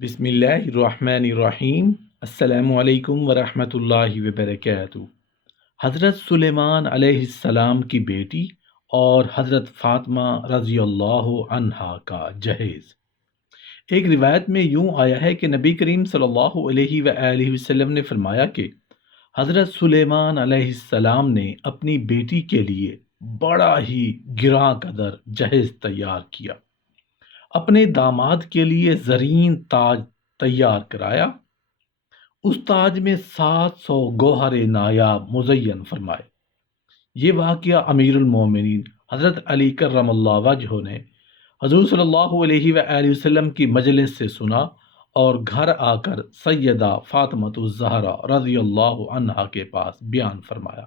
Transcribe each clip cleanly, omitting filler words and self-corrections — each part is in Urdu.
بسم اللہ الرحمن الرحیم۔ السلام علیکم ورحمۃ اللہ وبرکاتہ۔ حضرت سلیمان علیہ السلام کی بیٹی اور حضرت فاطمہ رضی اللہ عنہا کا جہیز۔ ایک روایت میں یوں آیا ہے کہ نبی کریم صلی اللہ علیہ وآلہ وسلم نے فرمایا کہ حضرت سلیمان علیہ السلام نے اپنی بیٹی کے لیے بڑا ہی گراں قدر جہیز تیار کیا، اپنے داماد کے لیے زرین تاج تیار کرایا، اس تاج میں 700 گوہر نایاب مزین فرمائے۔ یہ واقعہ امیر المومنین حضرت علی کرم اللہ وجہہ نے حضور صلی اللہ علیہ وآلہ وسلم کی مجلس سے سنا اور گھر آ کر سیدہ فاطمہ الزہرا رضی اللہ عنہا کے پاس بیان فرمایا۔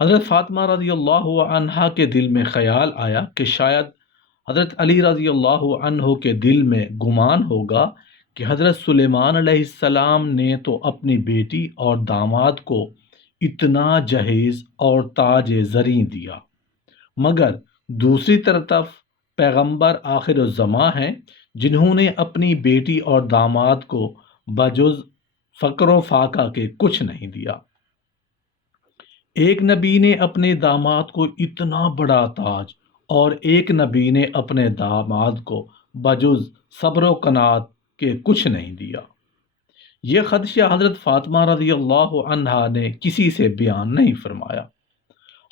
حضرت فاطمہ رضی اللہ عنہا کے دل میں خیال آیا کہ شاید حضرت علی رضی اللہ عنہ کے دل میں گمان ہوگا کہ حضرت سلیمان علیہ السلام نے تو اپنی بیٹی اور داماد کو اتنا جہیز اور تاج زریں دیا، مگر دوسری طرف پیغمبر آخر الزماں ہیں جنہوں نے اپنی بیٹی اور داماد کو بجز فقر و فاقہ کے کچھ نہیں دیا۔ ایک نبی نے اپنے داماد کو اتنا بڑا تاج اور ایک نبی نے اپنے داماد کو بجز صبر و قناعت کے کچھ نہیں دیا۔ یہ خدشہ حضرت فاطمہ رضی اللہ عنہا نے کسی سے بیان نہیں فرمایا،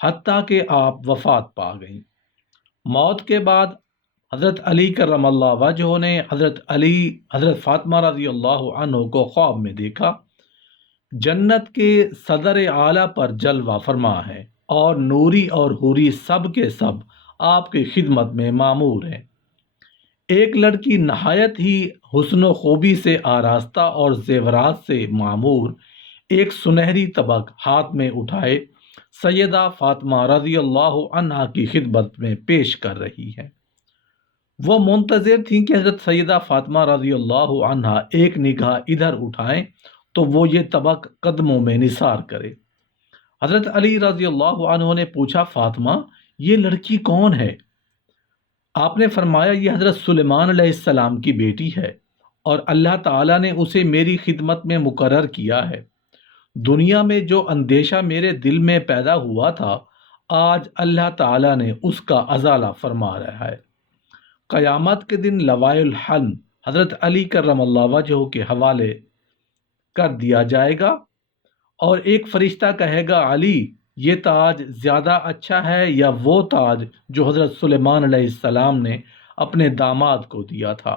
حتیٰ کہ آپ وفات پا گئیں۔ موت کے بعد حضرت علی کرم اللہ وجہہ نے حضرت فاطمہ رضی اللہ عنہ کو خواب میں دیکھا۔ جنت کے صدر اعلیٰ پر جلوہ فرما ہے اور نوری اور حوری سب کے سب آپ کی خدمت میں مامور ہیں۔ ایک لڑکی نہایت ہی حسن و خوبی سے آراستہ اور زیورات سے معمور ایک سنہری طبق ہاتھ میں اٹھائے سیدہ فاطمہ رضی اللہ عنہا کی خدمت میں پیش کر رہی ہے۔ وہ منتظر تھیں کہ حضرت سیدہ فاطمہ رضی اللہ عنہا ایک نگاہ ادھر اٹھائیں تو وہ یہ طبق قدموں میں نثار کرے۔ حضرت علی رضی اللہ عنہ نے پوچھا، فاطمہ یہ لڑکی کون ہے؟ آپ نے فرمایا، یہ حضرت سلیمان علیہ السلام کی بیٹی ہے اور اللہ تعالیٰ نے اسے میری خدمت میں مقرر کیا ہے۔ دنیا میں جو اندیشہ میرے دل میں پیدا ہوا تھا، آج اللہ تعالیٰ نے اس کا ازالہ فرما رہا ہے۔ قیامت کے دن لوائے الحمد حضرت علی کرم اللہ وجہہ کے حوالے کر دیا جائے گا اور ایک فرشتہ کہے گا، علی یہ تاج زیادہ اچھا ہے یا وہ تاج جو حضرت سلیمان علیہ السلام نے اپنے داماد کو دیا تھا؟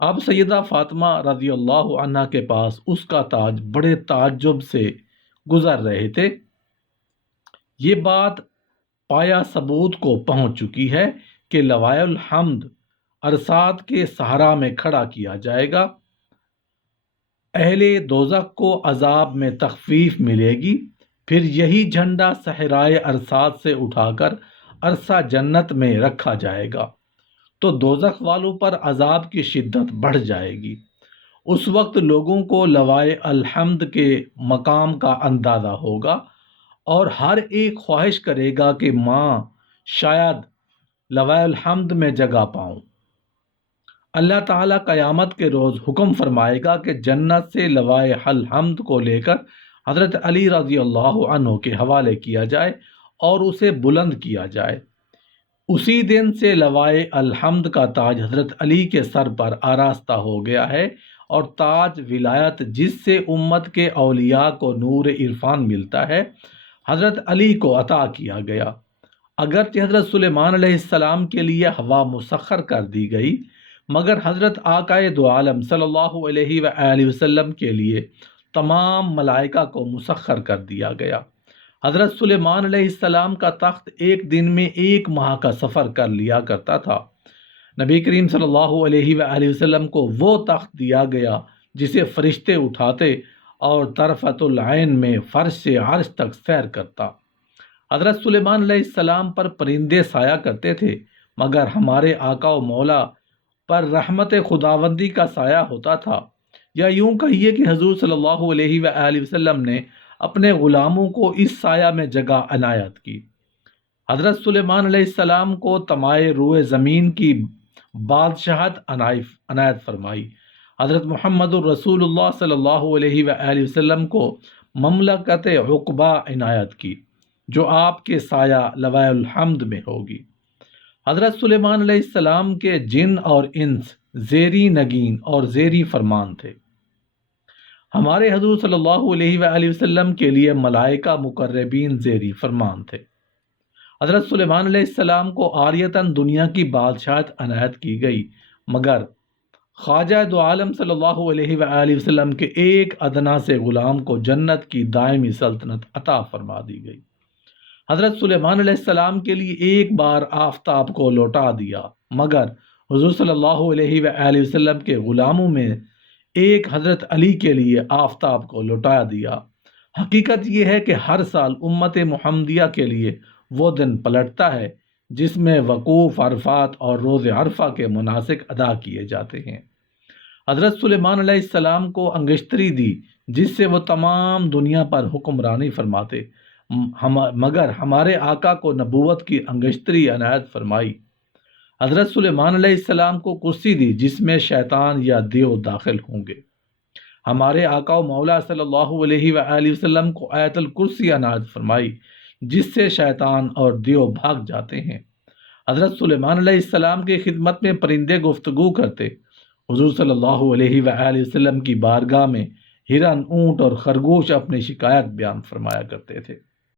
اب سیدہ فاطمہ رضی اللہ عنہ کے پاس اس کا تاج بڑے تعجب سے گزر رہے تھے۔ یہ بات پایا ثبوت کو پہنچ چکی ہے کہ لوائے الحمد عرصات کے صحرا میں کھڑا کیا جائے گا۔ اہل دوزخ کو عذاب میں تخفیف ملے گی، پھر یہی جھنڈا صحرائے عرصات سے اٹھا کر عرصہ جنت میں رکھا جائے گا تو دوزخ والوں پر عذاب کی شدت بڑھ جائے گی۔ اس وقت لوگوں کو لوائے الحمد کے مقام کا اندازہ ہوگا اور ہر ایک خواہش کرے گا کہ ماں شاید لوائے الحمد میں جگہ پاؤں۔ اللہ تعالیٰ قیامت کے روز حکم فرمائے گا کہ جنت سے لوائے الحمد کو لے کر حضرت علی رضی اللہ عنہ کے حوالے کیا جائے اور اسے بلند کیا جائے۔ اسی دن سے لوائے الحمد کا تاج حضرت علی کے سر پر آراستہ ہو گیا ہے اور تاج ولایت جس سے امت کے اولیاء کو نور عرفان ملتا ہے، حضرت علی کو عطا کیا گیا۔ اگرچہ حضرت سلیمان علیہ السلام کے لیے ہوا مسخر کر دی گئی، مگر حضرت آقائے دو عالم صلی اللہ علیہ وآلہ وسلم کے لیے تمام ملائکہ کو مسخر کر دیا گیا۔ حضرت سلیمان علیہ السلام کا تخت ایک دن میں 1 ماہ کا سفر کر لیا کرتا تھا۔ نبی کریم صلی اللہ علیہ وآلہ وسلم کو وہ تخت دیا گیا جسے فرشتے اٹھاتے اور طرفت العین میں فرش سے عرش تک سیر کرتا۔ حضرت سلیمان علیہ السلام پر پرندے سایہ کرتے تھے، مگر ہمارے آقا و مولا پر رحمت خداوندی کا سایہ ہوتا تھا، یا یوں کہیے کہ حضور صلی اللہ علیہ وآلہ وسلم نے اپنے غلاموں کو اس سایہ میں جگہ عنایت کی۔ حضرت سلیمان علیہ السلام کو تمائے روئے زمین کی بادشاہت عنایت فرمائی۔ حضرت محمد الرسول اللہ صلی اللہ علیہ وآلہ وسلم کو مملکت عقبہ عنایت کی، جو آپ کے سایہ لوائے الحمد میں ہوگی۔ حضرت سلیمان علیہ السلام کے جن اور انس زیری نگین اور زیری فرمان تھے۔ ہمارے حضور صلی اللہ علیہ وآلہ وسلم کے لیے ملائکہ مقربین زیری فرمان تھے۔ حضرت سلیمان علیہ السلام کو عاریتاً دنیا کی بادشاہت عنایت کی گئی، مگر خواجہ دو عالم صلی اللہ علیہ وآلہ وسلم کے ایک ادنا سے غلام کو جنت کی دائمی سلطنت عطا فرما دی گئی۔ حضرت سلیمان علیہ السلام کے لیے ایک بار آفتاب کو لوٹا دیا، مگر حضور صلی اللہ علیہ وآلہ وسلم کے غلاموں میں ایک حضرت علی کے لیے آفتاب کو لوٹا دیا۔ حقیقت یہ ہے کہ ہر سال امت محمدیہ کے لیے وہ دن پلٹتا ہے جس میں وقوف عرفات اور روز عرفہ کے مناسک ادا کیے جاتے ہیں۔ حضرت سلیمان علیہ السلام کو انگشتری دی جس سے وہ تمام دنیا پر حکمرانی فرماتے، مگر ہمارے آقا کو نبوت کی انگشتری عنایت فرمائی۔ حضرت سلیمان علیہ السلام کو کرسی دی جس میں شیطان یا دیو داخل ہوں گے۔ ہمارے آقا و مولا صلی اللہ علیہ وآلہ وسلم کو آیت الکرسی عنایت فرمائی جس سے شیطان اور دیو بھاگ جاتے ہیں۔ حضرت سلیمان علیہ السلام کی خدمت میں پرندے گفتگو کرتے، حضور صلی اللہ علیہ وآلہ وسلم کی بارگاہ میں ہرن، اونٹ اور خرگوش اپنی شکایت بیان فرمایا کرتے تھے۔